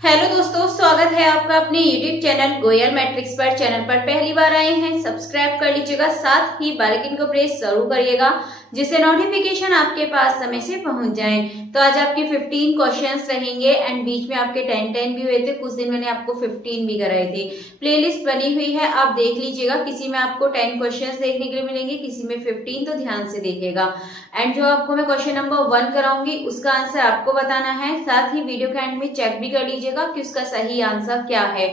Hello दोस्तों, स्वागत है आपका अपने YouTube चैनल गोयल मैट्रिक्स पर। चैनल पर पहली बार आए हैं, सब्सक्राइब कर लीजिएगा, साथ ही बेल आइकन को प्रेस जरूर करिएगा जिससे नोटिफिकेशन आपके पास समय से पहुंच जाए। तो आज आपके 15 क्वेश्चंस रहेंगे एंड बीच में आपके 10 भी हुए थे, कुछ दिन मैंने आपको 15 भी कराए थे। प्लेलिस्ट बनी हुई है, आप देख लीजिएगा। किसी में आपको 10 क्वेश्चंस देखने के लिए मिलेंगे, किसी में 15, तो ध्यान से देखिएगा। एंड जो आपको मैं क्वेश्चन नंबर 1 कराऊंगी उसका आंसर आपको बताना है। साथ ही वीडियो के एंड में चेक भी कर लीजिएगा कि उसका सही आंसर क्या है।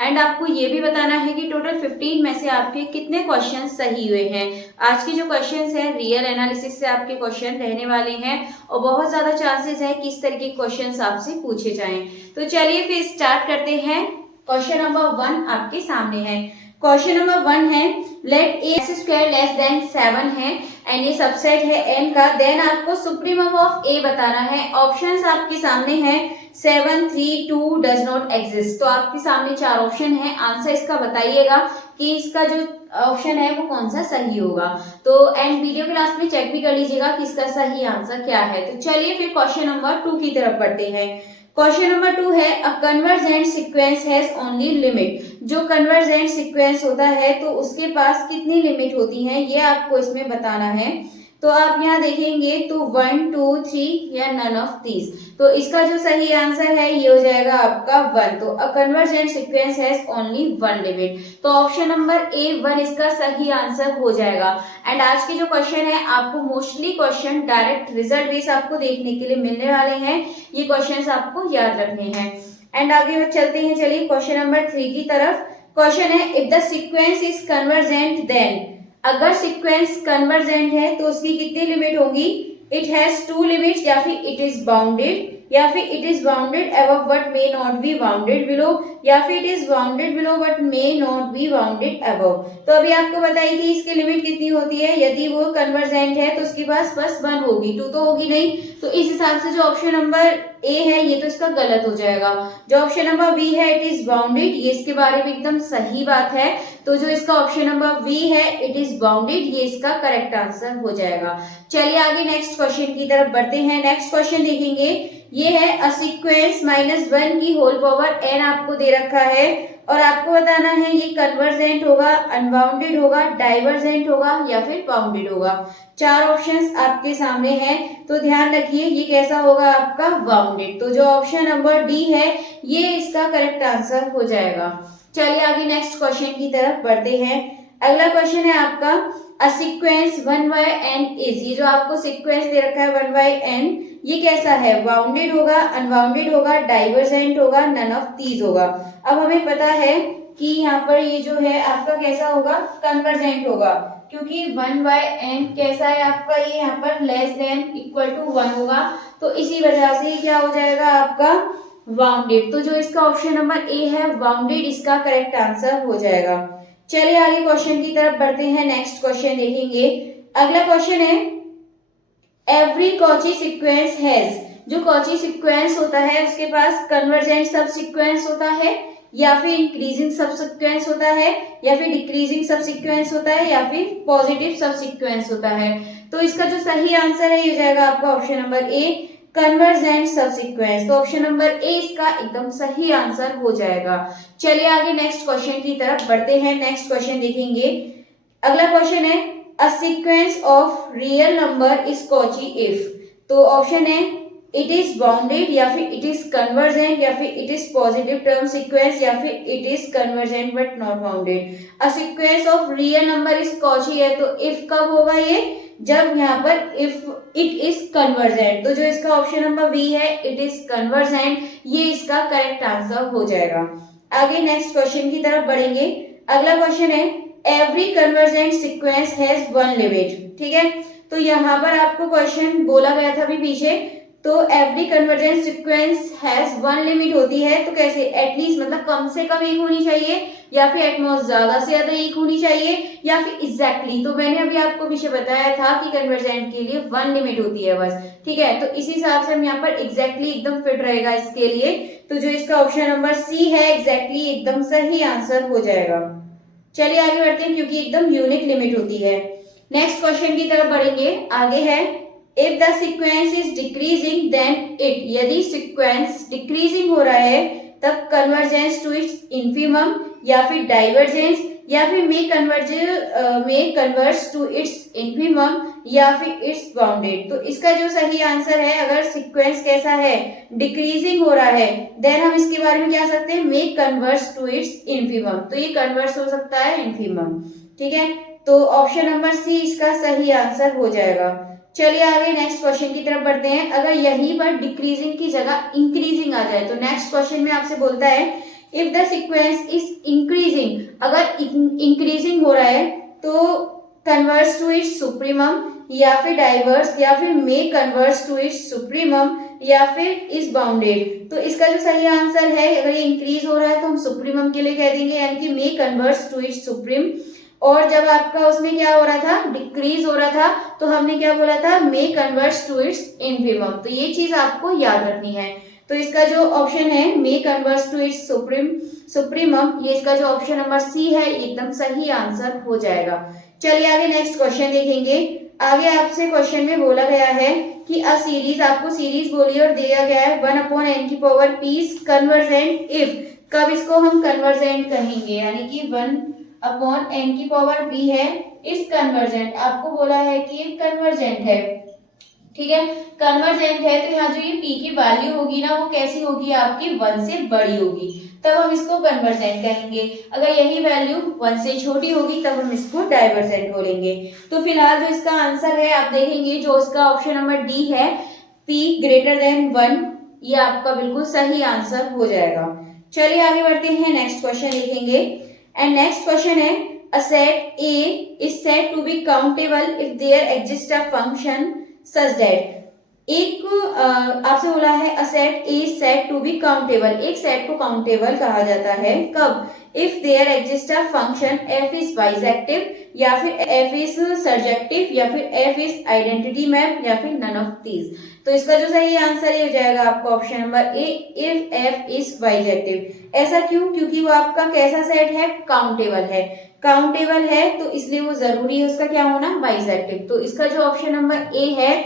एंड आपको ये भी बताना है कि टोटल 15 में से आपके कितने क्वेश्चन सही हुए हैं। आज के जो क्वेश्चंस हैं रियल एनालिसिस से आपके क्वेश्चन रहने वाले हैं और बहुत ज्यादा चांसेस है कि इस तरह के क्वेश्चंस आपसे पूछे जाएं। तो चलिए फिर स्टार्ट करते हैं। क्वेश्चन नंबर 1 आपके सामने है। क्वेश्चन नंबर 1 है, लेट a² लेस देन 7 है एंड ये सबसेट है n का। देन आपको सुप्रीमम ऑफ a बताना है। ऑप्शंस आपके सामने हैं 7, 3, 2 डज नॉट एग्जिस्ट। तो आपके सामने 4 ऑप्शन है, आंसर इसका बताइएगा कि इसका जो ऑप्शन है वो कौन सा सही होगा। तो एंड वीडियो के लास्ट में चेक भी कर लीजिएगा कि इसका सही आंसर क्या है। तो चलिए फिर क्वेश्चन नंबर 2 की तरफ बढ़ते हैं। क्वेश्चन नंबर 2 है, a convergent sequence has only limit. जो कन्वर्जेंट सीक्वेंस होता है तो उसके पास कितनी लिमिट होती है ये आपको इसमें बताना है। तो आप यहाँ देखेंगे तो 1, 2, 3 या नन ऑफ दीज। तो इसका जो सही आंसर है ये हो जाएगा आपका 1। तो a convergent sequence has only 1 limit. तो ऑप्शन नंबर ए 1 इसका सही आंसर हो जाएगा। एंड आज के जो क्वेश्चन है आपको mostly question direct result base आपको देखने के लिए मिलने वाले हैं। ये क्वेश्चंस आपको याद रखने हैं। एंड आगे चलते हैं, चलिए क्वेश्चन नंबर 3 की तरफ। क्वेश्चन है, if the sequence is convergent then. अगर सीक्वेंस कन्वर्जेंट है तो उसकी कितनी लिमिट होगी। इट हैज 2 लिमिट्स, या फिर इट इज बाउंडेड, या फिर it is bounded above but may not be bounded below, या फिर it is bounded below but may not be bounded above. तो अभी आपको बताई थी इसकी लिमिट कितनी होती है। यदि वो कन्वर्जेंट है तो उसके पास बस 1 होगी, 2 तो होगी नहीं। तो इस हिसाब से जो ऑप्शन नंबर ए है ये तो इसका गलत हो जाएगा। जो ऑप्शन नंबर बी है इट इज बाउंडेड, ये इसके बारे में एकदम सही बात है। तो जो इसका ऑप्शन नंबर बी है इट इज बाउंडेड, ये इसका करेक्ट आंसर हो जाएगा। चलिए आगे नेक्स्ट क्वेश्चन की तरफ बढ़ते हैं। नेक्स्ट क्वेश्चन देखेंगे, ये है अ सीक्वेंस -1 की होल पावर n आपको दे रखा है और आपको बताना है ये कन्वर्जेंट होगा, अनबाउंडेड होगा, डाइवर्जेंट होगा या फिर बाउंडेड होगा। 4 ऑप्शंस आपके सामने हैं, तो ध्यान रखिए ये कैसा होगा आपका बाउंडेड। तो जो ऑप्शन नंबर डी है ये इसका करेक्ट आंसर हो जाएगा। चलिए आगे नेक्स्ट क्वेश्चन की तरफ बढ़ते हैं। अगला क्वेश्चन है आपका, अ सीक्वेंस 1/n इज। ये जो आपको सीक्वेंस दे रखा है 1/n, ये कैसा है, बाउंडेड होगा, अनबाउंडेड होगा, डाइवर्जेंट होगा, नन ऑफ दीज होगा। अब हमें पता है कि यहाँ पर ये जो है आपका कैसा होगा, कन्वर्जेंट होगा, क्योंकि 1/n कैसा है आपका, ये यहाँ पर लेस देन इक्वल टू 1 होगा। तो इसी वजह से क्या हो जाएगा आपका बाउंडेड। तो जो इसका ऑप्शन नंबर ए है बाउंडेड, इसका करेक्ट आंसर हो जाएगा। चलिए आगे क्वेश्चन की तरफ बढ़ते हैं। नेक्स्ट क्वेश्चन देखेंगे। अगला क्वेश्चन है, एवरी कॉची सीक्वेंस हैज। जो कॉची सीक्वेंस होता है उसके पास कन्वर्जेंट सब सीक्वेंस होता है, या फिर इंक्रीजिंग सब सीक्वेंस होता है, या फिर डिक्रीजिंग सब सीक्वेंस होता है, या फिर पॉजिटिव सब सीक्वेंस होता है। तो इसका जो सही आंसर है ये हो जाएगा आपका ऑप्शन नंबर ए, कन्वर्जेंट सब सीक्वेंस। तो ऑप्शन नंबर ए इसका एकदम सही आंसर हो जाएगा। चलिए आगे नेक्स्ट क्वेश्चन की तरफ बढ़ते हैं। नेक्स्ट क्वेश्चन देखेंगे। अगला क्वेश्चन है, a sequence of real number is Cauchy if. तो ऑप्शन है इट इज बाउंडेड, या फिर इट इज कन्वर्जेंट, या फिर it is positive term sequence, या फिर it is convergent but not bounded. A sequence of real number is Cauchy है, तो इफ कब होगा ये, जब यहाँ पर इफ इट इज कन्वर्जेंट। तो जो इसका ऑप्शन नंबर बी है इट इज कन्वर्जेंट, ये इसका करेक्ट आंसर हो जाएगा। आगे नेक्स्ट क्वेश्चन की तरफ बढ़ेंगे। अगला क्वेश्चन है, every convergent sequence has 1 limit. ठीक है, तो यहाँ पर आपको क्वेश्चन बोला गया था अभी पीछे, तो every convergent sequence has 1 limit होती है। तो कैसे, एटलीस्ट मतलब कम से कम 1 होनी चाहिए, या फिर एटमोस्ट ज्यादा से ज्यादा 1 होनी चाहिए, या फिर एग्जैक्टली। तो मैंने अभी आपको पीछे बताया था कि कन्वर्जेंट के लिए 1 लिमिट होती है बस। ठीक है, तो इस हिसाब से हम यहाँ पर एग्जैक्टली एकदम फिट रहेगा इसके लिए। तो जो इसका ऑप्शन नंबर सी है एग्जैक्टली एकदम सही आंसर हो जाएगा। चलिए आगे बढ़ते हैं, क्योंकि एकदम यूनिक लिमिट होती है। नेक्स्ट क्वेश्चन की तरफ बढ़ेंगे। आगे है, if the sequence is decreasing then it. यदि सीक्वेंस डिक्रीजिंग हो रहा है तब कन्वर्जेंस टू इट्स इन्फीमम, या फिर डाइवर्जेंस, या फिर मे कन्वर्स टू इट्स इन्फीमम, या फिर इट्स बाउंडेड। तो इसका जो सही आंसर है, अगर सीक्वेंस कैसा है, डिक्रीजिंग हो रहा है, देन हम इसके बारे में क्या सकते हैं, मे कन्वर्स टू इट्स इन्फीमम। तो ये कन्वर्स हो सकता है इन्फीमम, ठीक है। तो ऑप्शन नंबर सी इसका सही आंसर हो जाएगा। चलिए आगे नेक्स्ट क्वेश्चन की तरफ बढ़ते हैं। अगर यहीं पर डिक्रीजिंग की जगह इंक्रीजिंग आ जाए, तो नेक्स्ट क्वेश्चन में आपसे बोलता है if the sequence is increasing, अगर इंक्रीजिंग हो रहा है तो कन्वर्स टू इट्स सुप्रीमम, या फिर डाइवर्स, या फिर मे कन्वर्स टू इट्स सुप्रीमम, या फिर इज बाउंडेड। तो इसका जो सही आंसर है, अगर ये इंक्रीज हो रहा है तो हम सुप्रीमम के लिए कह देंगे, यानी कि मे कन्वर्स टू इट्स सुप्रीम। और जब आपका उसमें क्या हो रहा था, डिक्रीज हो रहा था, तो हमने क्या बोला था, मे कन्वर्स टू इट्स इन्फीमम। तो ये चीज आपको याद रखनी है। तो इसका जो ऑप्शन है मे कन्वर्स टू इट्स सुप्रीमम, ये इसका जो ऑप्शन नंबर सी है एकदम सही आंसर हो जाएगा। चलिए आगे नेक्स्ट क्वेश्चन देखेंगे। आगे आपसे क्वेश्चन में बोला गया है कि अ सीरीज, आपको सीरीज बोली और दिया गया है 1/n⁻p कन्वर्जेंट इफ। कब इसको हम कन्वर्जेंट कहेंगे, यानी कि 1/n⁻p है इस कन्वर्जेंट, आपको बोला है कि ये कन्वर्जेंट है, ठीक है। कन्वर्जेंट है तो यहाँ जो ये p की वैल्यू होगी ना, वो कैसी होगी, आपकी 1 से बड़ी होगी, तब हम इसको कन्वर्जेंट कहेंगे। अगर यही वैल्यू 1 से छोटी होगी तब हम इसको डाइवर्जेंट बोलेंगे। तो फिलहाल जो इसका आंसर है आप देखेंगे, जो इसका ऑप्शन नंबर डी है p ग्रेटर देन 1, ये आपका बिल्कुल सही आंसर हो जाएगा। चलिए आगे बढ़ते हैं, नेक्स्ट क्वेश्चन देखेंगे। एंड नेक्स्ट क्वेश्चन है a set A is said to be countable if there exists a function such that। एक आपसे बोला है a set A is said to be countable, एक सेट को काउंटेबल कहा जाता है कब, if there exists a function f is bisective, या फिर f is surjective, या फिर f is identity map, या फिर none of these। तो इसका जो सही आंसर ये हो जाएगा आपका option number A, if f is bisective। ऐसा क्यों, क्योंकि वो आपका कैसा सेट है, काउंटेबल है। काउंटेबल है तो इसलिए वो जरूरी है उसका क्या होना, बाइसेक्टिव। तो इसका जो ऑप्शन नंबर ए है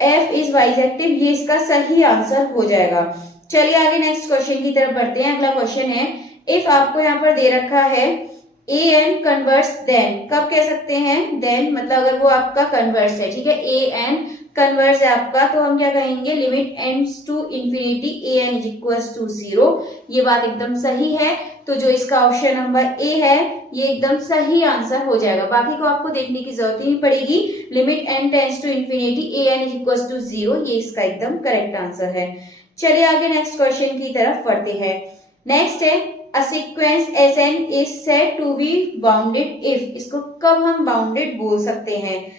f इज बाइसेक्टिव, ये इसका सही आंसर हो जाएगा। चलिए आगे नेक्स्ट क्वेश्चन की तरफ बढ़ते हैं। अगला क्वेश्चन है, इफ आपको यहाँ पर दे रखा है an कन्वर्स देन, कब कह सकते हैं, देन मतलब अगर वो आपका कन्वर्स है, ठीक है, an कन्वर्स है आपका, तो हम क्या कहेंगे, limit ends to infinity an is equals to 0। ये बात एकदम सही है। तो जो इसका ऑप्शन नंबर ए है ये एकदम सही आंसर हो जाएगा, बाकी को आपको देखने की जरूरत ही नहीं पड़ेगी। Limit n tends to infinity an is equals to 0, ये इसका एकदम करेक्ट आंसर है। चलिए आगे नेक्स्ट क्वेश्चन की तरफ बढ़ते हैं। नेक्स्ट है a sequence Sn is said to be bounded if, इसको कब हम बाउंडेड बोल सकते हैं,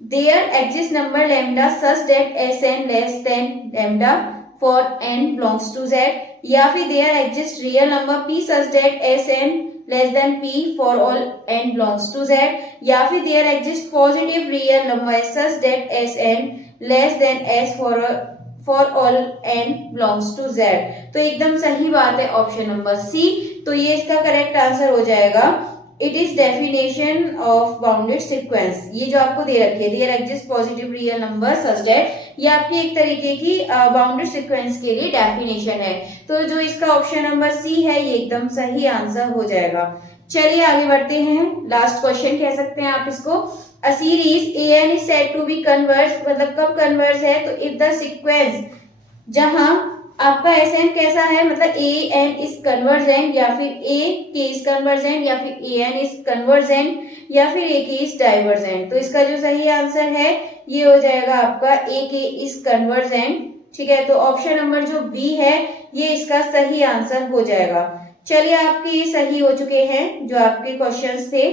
there exist number lambda such that Sn less than lambda for n belongs to z, या फिर there exist real number p such that Sn less than p for all n belongs to z, या फिर there exist positive real number such that Sn less than s for all n belongs to z। तो एकदम सही बात है option number C. तो ये इसका करेक्ट आंसर हो जाएगा। It is definition of bounded sequence, ये जो आपको दे रखी है, there exist positive real number such that, ये आपकी एक तरीके की बाउंडेड सीक्वेंस के लिए डेफिनेशन है। तो जो इसका ऑप्शन नंबर सी है ये एकदम सही आंसर हो जाएगा। चलिए आगे बढ़ते हैं, लास्ट क्वेश्चन कह सकते हैं आप इसको। A series an is said to be converse, मतलब कब कन्वर्स है, तो इफ द सीक्वेंस जहां आपका Sn कैसा है, मतलब an इज कन्वर्जेंट, या फिर a k इज कन्वर्जेंट, या फिर an इज कन्वर्जेंट, या फिर a k इज डाइवर्जेंट। तो इसका जो सही आंसर है ये हो जाएगा आपका a k इज कन्वर्जेंट, ठीक है। तो ऑप्शन नंबर जो बी है ये इसका सही आंसर हो जाएगा। चलिए आपके ये सही हो चुके हैं जो आपके क्वेश्चंस थे।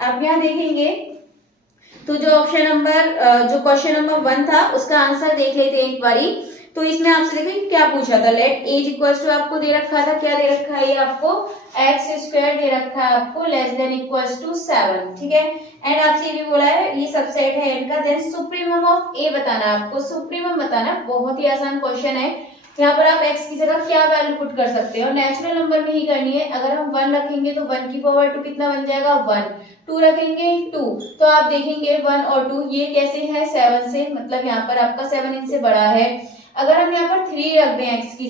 आप यहाँ देखेंगे तो जो क्वेश्चन नंबर 1 था उसका आंसर देख लेते हैं एक बारी। तो इसमें आपसे देखें क्या पूछा था, लेट एज इक्वल्स टू आपको दे रखा था, क्या दे रखा है ये आपको, x² दे रखा है आपको लेस देन इक्वल्स टू 7, ठीक है। एंड आपसे ये भी बोला है ये सबसेट है इनका, देन सुप्रीमम ऑफ ए बताना, आपको सुप्रीमम बताना। बहुत ही आसान क्वेश्चन है। यहाँ पर आप x की जगह क्या वैल्यू पुट कर सकते हो, नेचुरल नंबर में ही करनी है। अगर हम 1 रखेंगे तो 1 की पावर 2 कितना बन जाएगा 1, 2 रखेंगे 2, तो आप देखेंगे 1 और 2 ये कैसे है 7 से, मतलब यहाँ पर आपका 7 इनसे बड़ा है। अगर हम यहाँ पर 3 रख दें x की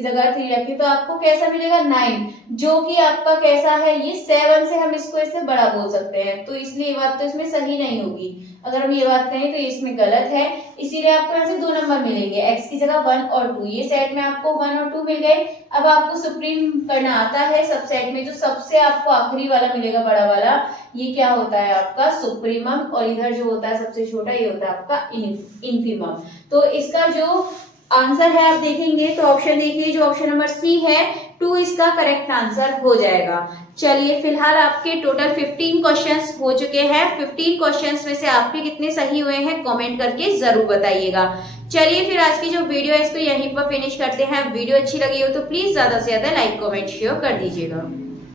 जगह 3 रखें तो आपको कैसा मिलेगा 9, जो कि आपका कैसा है ये 7 से हम इसको इससे बड़ा बोल सकते हैं, तो इसलिए ये बात तो इसमें सही नहीं होगी। अगर हम ये बात कहें तो ये इसमें गलत है, इसीलिए आपको यहाँ से 2 नंबर मिलेंगे, x की जगह 1 और 2, ये सेट में आपको 1 और 2 मिल गए। अब आपको सुप्रीम करना आता है, सब सेट में जो सबसे आपको आखिरी वाला मिलेगा बड़ा वाला, ये क्या होता है आपका सुप्रीमम, और इधर जो होता है सबसे छोटा ये होता है आपका इन्फीमम। तो इसका जो आंसर है आप देखेंगे तो ऑप्शन देखिए, जो ऑप्शन नंबर सी है 2 इसका करेक्ट आंसर हो जाएगा। चलिए फिलहाल आपके टोटल 15 क्वेश्चंस हो चुके हैं। 15 क्वेश्चंस में से आपके कितने सही हुए हैं कमेंट करके जरूर बताइएगा। चलिए फिर आज की जो वीडियो है इसको यहीं पर फिनिश करते हैं। वीडियो अच्छी लगी हो तो प्लीज ज्यादा से ज्यादा लाइक कमेंट शेयर कर दीजिएगा।